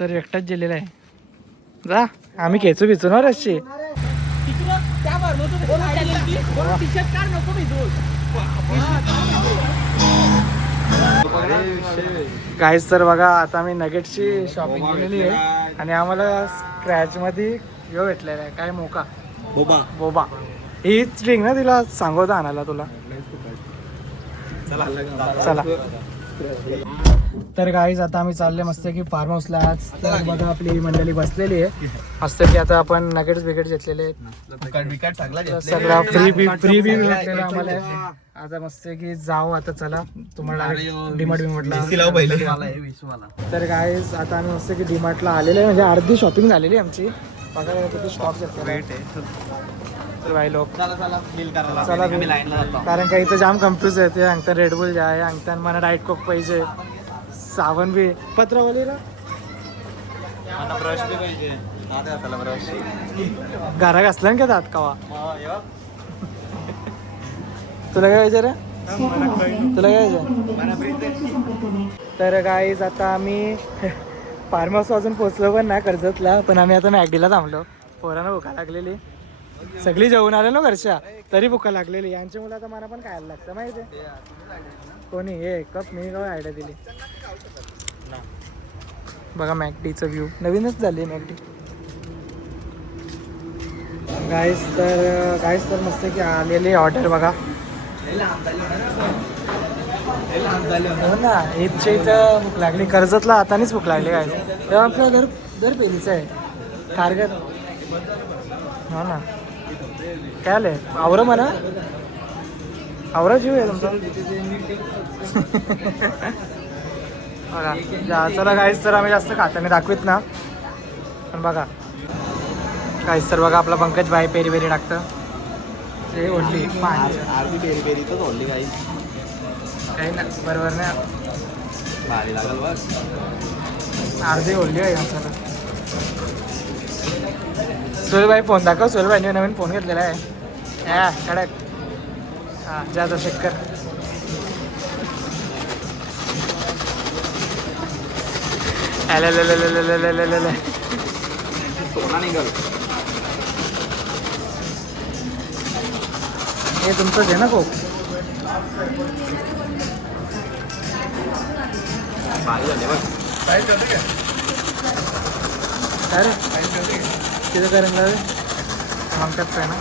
तर एकटाच गेलेला आहे. जा आम्ही खेचू बिचू ना रस्सी. काहीच तर बघा आता आम्ही नगेटची शॉपिंग केलेली आहे आणि आम्हाला स्क्रॅच मध्ये यो भेटलेला आहे. काय मोका बोबा बोबा हीच रिंग ना तिला सांगवता आणायला तुला. चला तर गाईज आता आम्ही चालले मस्त की फार्म हाऊसला. आज तर बघा आपली मंडळी बसलेली आहे मस्त की आता आपण नगेट्स बिगेट घेतलेले आहेत. सगळा फ्री बी भेटलेला आम्हाला. आता मस्त की जाऊ आता. चला तुम्हाला डीमार्ट बिमार्टला. तर गाईज आता आम्ही मस्त की डीमार्टला आलेलो आहे. म्हणजे अर्धी शॉपिंग झालेली आहे आमची. बघा किती स्टॉक भाई लोक चला कारण का इथं जाम कन्फ्यूज आहे. ते अंगता रेडबुल जे आहे अंगता मला डाईट कोक पाहिजे. साबण बी पत्रावली ना ब्रश बी पाहिजे. घरा घासला ना का दात कवा. तुला काय पाहिजे रे तुला काय पाहिजे. तर गाईज आता आम्ही फार्म हाऊस अजून पोचलो पण ना कर्जतला. पण आम्ही आता मॅगडीला थांबलो. पोरांना भुका लागलेली. सगळी जेवून आले ना घरच्या तरी भुका लागलेली. यांची मुलं आता मला पण खायला लागतं माहिती आहे. कोणी हे कप मी काय आयडिया दिली. बघा मॅगडीचं व्ह्यू नवीनच झाली मॅगडी. गाईस तर मस्त की आलेली ऑर्डर बघा. हो ना ईदच्या इथं भूक लागली. कर्जतला हातानेच भूक लागली काय. तेव्हा आपलं दर पेलीचं आहे कारगर. हो ना काय आलंय आवरं म्हणा. आवरा जीव आहे तुमचा. बघा चला गाईस तर आम्ही जास्त खाताने दाखवीत ना. पण बघा गाईस तर बघा आपला पंकज भाई पेरी पेरी टाकतं. ते ओढली अर्धी पेरी पेरी तर ओढली काही ना बरोबर नाही. भारी लागल बस अर्धी ओढली आहे आमच्याला. सोहेलभाई फोन दाखव. सोहेलभाईने नवीन फोन घेतलेला आहे कडक. हां जातो चेक कर. सोना निघाल. हे तुमचंच आहे ना खूप. भारी झाले बस. अरे तिथं करेन लावे म्हणतात काय ना.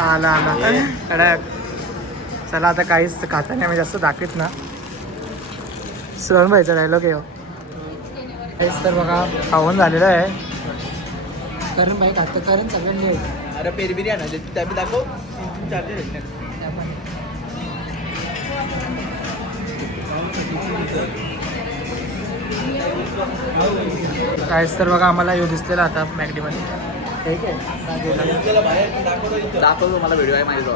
आला आला कडक. चला आता काहीच खाता नाही. आम्ही जास्त दाखवत ना. सोहन भाईचा डायलॉग आहे. काहीच तर बघा खाऊन झालेलं आहे. करण भाई खातं करण सगळ्यांनी. अरे पेरी पेरी आणायचे त्या बी दाखव. चार्जेस काहीच तर बघा आम्हाला येऊ दिसलेला आता मॅगडीमध्ये. ठीक आहे दाखवतो मला व्हिडिओ आहे माझ्या.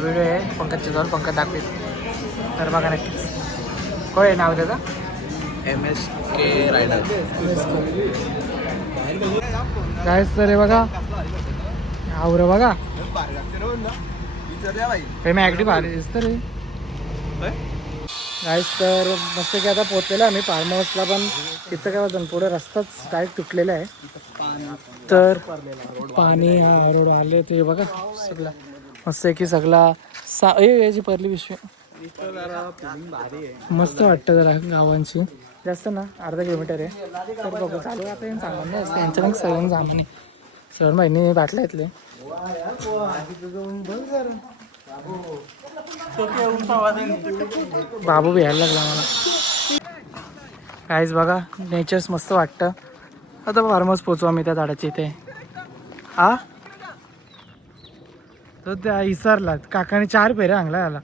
व्हिडिओ आहे पंकजच्या जवळ. पंकज दाखवेल तर बघा नक्कीच. कोण आहे नाव त्याचं. MSK rider. काहीच तर हे बघा आवरं बघा. हे मॅगडी भारी दिसतं रे. काहीच तर मस्त की आता पोचलेलं आम्ही फार्म हाऊसला. पण तिथं काय होतं पुढे रस्ताच डायरेक्ट तुटलेला आहे. तर पाणी रोड आले ते बघा सगळं मस्त की सगळा याची परली पिशवी मस्त वाटतं जरा गावांची. जास्त ना अर्धा किलोमीटर आहे. तर बघू चालू आता येऊन सामान नाही असतं यांच्या मग सगळ्यांनी सामान आहे. सर महिने बाटल्या घेतले. बाबू बी यायला लागला मला. काहीच बघा नेचर्स मस्त वाटतं. आता फार्म हाऊस पोचू आम्ही त्या झाडाच्या इथे. हा तर त्या इसारला काकाने 4 फेऱ्या आणला याला.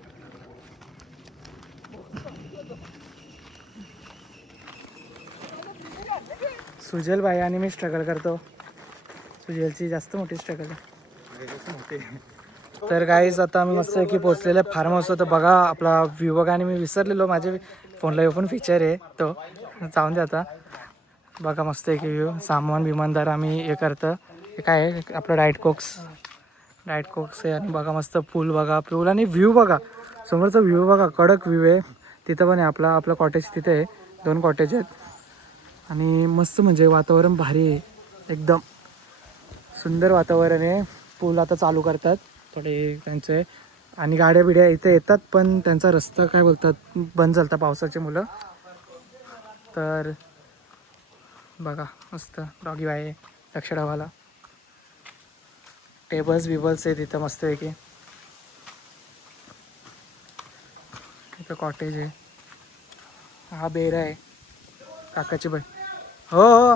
सुजल भाई आणि मी स्ट्रगल करतो. सुजलची जास्त मोठी स्ट्रगल आहे. तर गाईज आता आम्ही मस्त की पोचलेलं आहे फार्म हाऊस. तर बघा आपला व्ह्यू बघा. आणि मी विसरलेलो माझ्या फोनला पण फीचर आहे तो जाऊन दे आता. बघा मस्त आहे की व्ह्यू. सामान विमानदार आम्ही हे करतं. हे काय आहे आपलं डाएट कोक्स आहे. आणि बघा मस्त पूल बघा, पूल आणि व्ह्यू बघा, समोरचा व्ह्यू बघा, कडक व्ह्यू आहे. तिथं पण आहे आपलं कॉटेज तिथे आहे. 2 कॉटेज आहेत आणि मस्त म्हणजे वातावरण भारी आहे, एकदम सुंदर वातावरण आहे. पूल आता चालू करतात थोडे त्यांचे, आणि गाड्या बिड्या इथे येतात पण त्यांचा रस्ता काय बोलतात बंद झालता पावसाचे मुलं. तर बघा मस्त डॉगी बाय आहे, लक्ष ठेवायला. टेबल्स बिबल्स आहे तिथं मस्तपैकी. इथं कॉटेज आहे. हा बेर आहे काकाची बाई. हो हो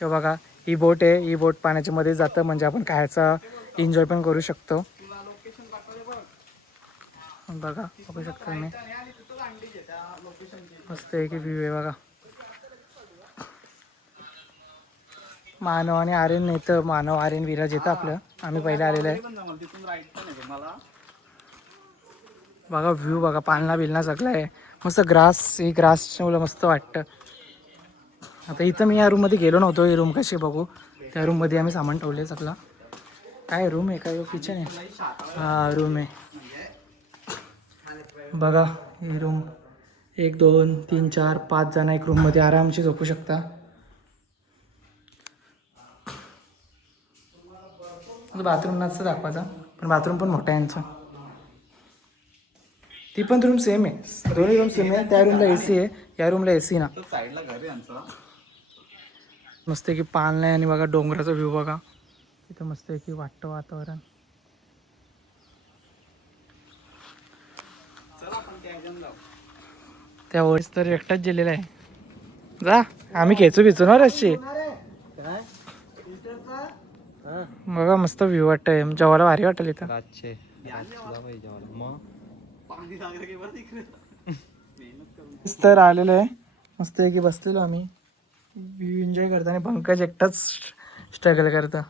हे बघा ही बोट आहे. ही बोट पाण्याच्या मध्ये जातं म्हणजे आपण खायचा एन्जॉय पण करू शकतो. बघा बघू शकता तुम्ही, मस्त आहे की व्ह्यू आहे बघा. मानव आणि आर्यन नाही तर मानव आर्यन विराज येतं आपलं, आम्ही पहिले आलेलं आहे. बघा व्ह्यू बघा, पालना बिलना सगळं आहे मस्त. ही ग्रासच्या मुलं मस्त वाटतं. आता इथं मी या रूममध्ये गेलो नव्हतो. ही रूम कशी बघू, त्या रूममध्ये आम्ही सामान ठेवले सगळं. काय रूम आहे काय किचन आहे, हा रूम आहे बघा. ही रूम 1 2 3 4 5 जण एक रूममध्ये आरामशी झोपू शकता. बाथरूम नसतं दाखवायचा पण बाथरूम पण मोठा आहे यांचा. ती पण रूम सेम आहे, दोन्ही रूम सेम आहे. त्या रूमला AC आहे, या रूमला AC ना. मस्त आहे की पालन आहे. आणि बघा डोंगराचा व्ह्यू बघा, इथं मस्त आहे की वाटतं वातावरण. त्या वेळेस तर एकटाच गेलेला आहे. जा आम्ही खेचू बिचू ना रस्सी. बघा मस्त व्ह्यू वाटतंय, जेवायला भारी वाटेल इथं. तर आलेलो आहे मस्त आहे की बसलेलो आम्ही व्ह्यू एन्जॉय करता. आणि पंकज एकटाच स्ट्रगल करता.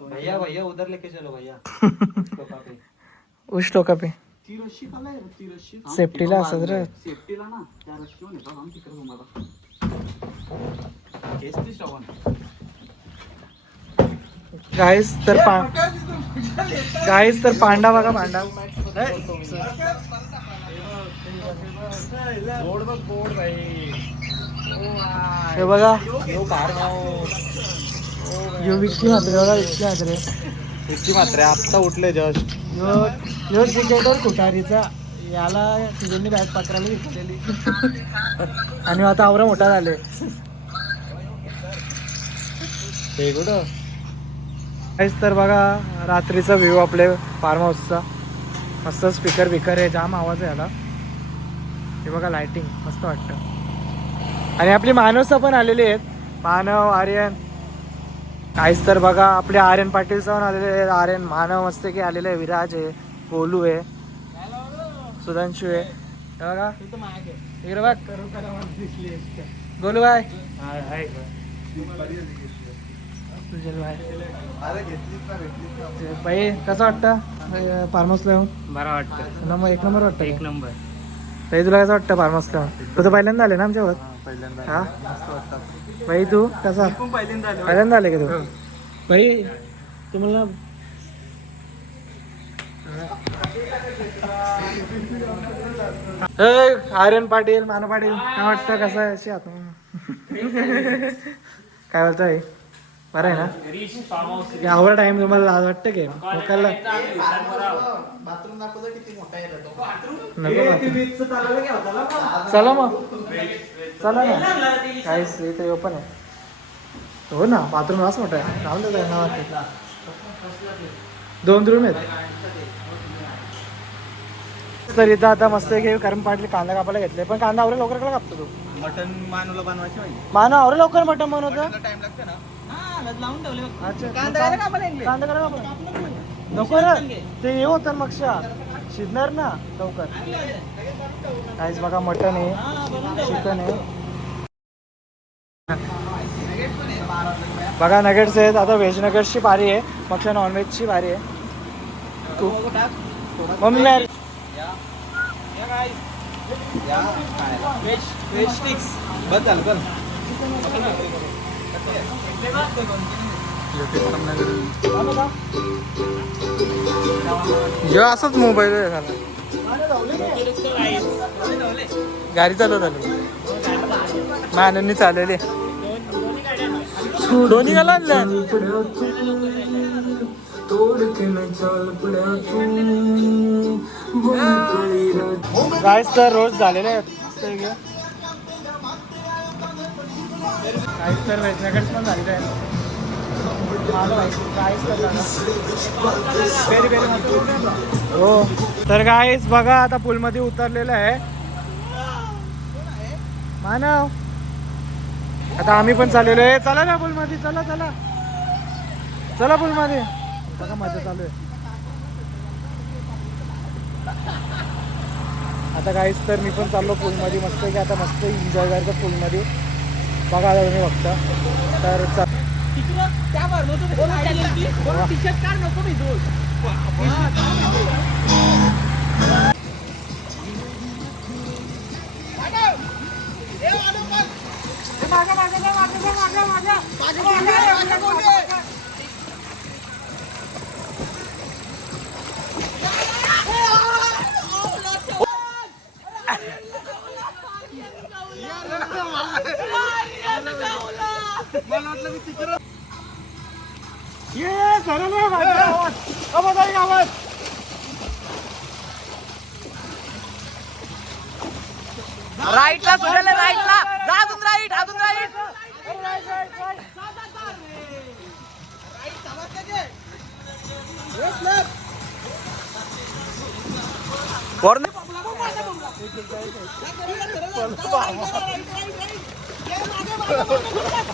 भैया भैया उधर लेके चलो भैया. उस टोका पे ती रस्सी का नाही, ती रस्सी सेफ्टीला असत रे. सेफ्टीला ना त्या रस्सीवर येतो आम्ही तिकडे तुम्हाला केसती श्रवण. गाईस तर पांडा बघा, पांडा गोड बघ गोड भाई. हे बघा यो विक्की मात्र बघा, विक्की मात्र किती मात्र आत्ता उठले जस्ट. यो क्रिकेटर कुठारीचा, याला तुझ्यांनी बॅट पकडायला घेतलेली आणि आता आवरा मोठा झाले. ते कुठं काहीच तर बघा रात्रीचा व्ह्यू आपले फार्म हाऊसचा. मस्त स्पीकर बिकर आहे, जाम आवाज आहे याला. हे बघा लाइटिंग मस्त वाटतं. आणि आपली मानवसं पण आलेली आहेत, मानव आर्यन. काहीच तर बघा आपले आर्यन पाटील पण आलेले आहेत. आर्यन मानव मस्त की आलेले आहे. विराज आहे, गोलू आहे, सुधांशू आहे. हे बघा इकडे बघ गोलू भाई, सुजल भाई. बाई कसं वाटतं फार्म हाऊसला येऊन? बरं वाटतं, मग 1 नंबर वाटतं. 1 नंबर. ताई तुला कसं वाटतं फार्म हाऊसला? तू तर पहिल्यांदा आले ना आमच्यावर. हा बाई तू कसा पहिल्यांदा आले का तू? बाई तुम्हाला आर्यन पाटील, मानव पाटील काय वाटतं, कसं आहे अशी आत काय बोलतोय? बरं आहे ना? आवडा टाइम तुम्हाला लाज वाटतं की लोकांना? बाथरूम दाखवतो किती मोठा आहे तो. नको चला मग, चला ना. काहीच इथे ओपन आहे. हो ना, बाथरूम असं मोठं आहे. राहून देत नावात 2 रूम आहेत. तर इथं आता मस्त आहे कारण पाटील कांदा कापायला घेतले. पण कांदा आवरे लवकर का कापतो तू? मटन मानवला बनवायची पाहिजे. मानव आवरे लवकर मटन बनवतं. टाइम लागतो ना. हा लावून ठेवले. अच्छा कांदा करायला कापायला लागले. कांदा करा आपण नको ना, ते हे होतं मग शिजणार ना लवकर. काहीच बघा मटन आहे, चिकन आहे. बघा नगेट्स आहेत. आता व्हेज नगेट्सची बारी आहे, मग नॉनव्हेजची बारी आहे. मम्मी या गाइस या बस झालं बस. ह्यो असंच मोबाईल आहे झाला. गाडी चालवत आलो मानवनी चालवली दोन्ही गाला आणल्या गाईस तर रोज झालेले आहेत गाईस तर वेजनगर्स पण झालेले आहेत हो तर गाईस बघा आता पूलमध्ये उतरलेलं आहे मानव आता आम्ही पण चाललेलो आहे चला ना पूलमध्ये चला चला चला पूलमध्ये बघा मजा चालू आहे आता काहीच तर मी पण चाललो पूलमध्ये मस्त की आता मस्त एन्जॉय करायचं पूलमध्ये बघा आता तुम्ही बघता तर राईटला सुटेल राईटला जा अजून राईट अजून राईट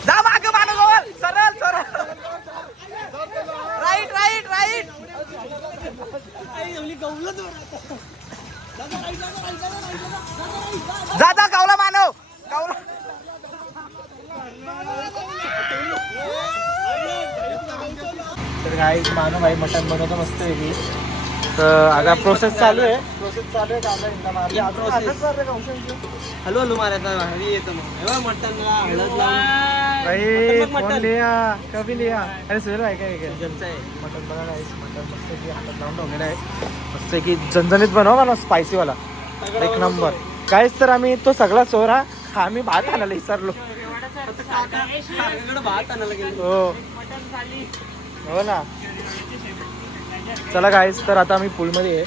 जा माग मानव सरळ सरळ राईट राईट राईट जा जा गावला मानव गावला तर गाईस मानव भाई मटन बनवतो मस्त आहे की तर आता प्रोसेस चालू आहे हॅलो हॅलो मारायचा हरी येतो मग मटनला हळद भाई फोन लिया कभी लिया अरे सुरेल आहे काय लावून आहे मटन बघा गाईस मटन मस्त की हातात लावून ठेवलेलं आहे मस्त की झणझणीत बनवा मला स्पायसीवाला एक नंबर काहीच तर आम्ही तो सगळा चोरा आम्ही भात आणायला विसरलो भात आणायला गेलो हो हो ना चला गाईस तर आता आम्ही पूलमध्ये आहे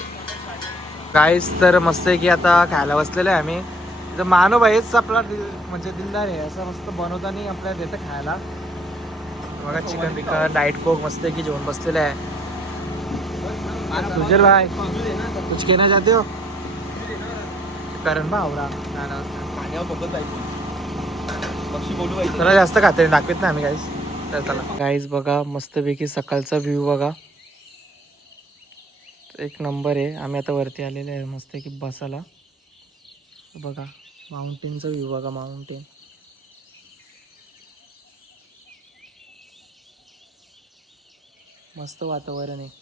गाईस तर मस्त आहे की आता खायला बसलेलं आहे आम्ही तर मानव भाईच आपला म्हणजे दिलदार आहे असं मस्त बनवताना आपल्याला देतं खायला बघा चिकन बिकन डाएट कोक मस्त आहे की जेवण बसलेलं आहे तुझे भाई कुछ कहना चाहते हो करण बा आवडा पाण्यावर बघत पाहिजे पक्षी बोलू पाहिजे जरा जास्त खाते दाखवत ना आम्ही गाईस तर चला गाईस बघा मस्तपैकी सकाळचा व्ह्यू बघा एक नंबर आहे आम्ही आता वरती आलेले आहे मस्त की बसायला बघा माउंटेनचा व्ह्यू बघा माउंटेन मस्त वातावरण आहे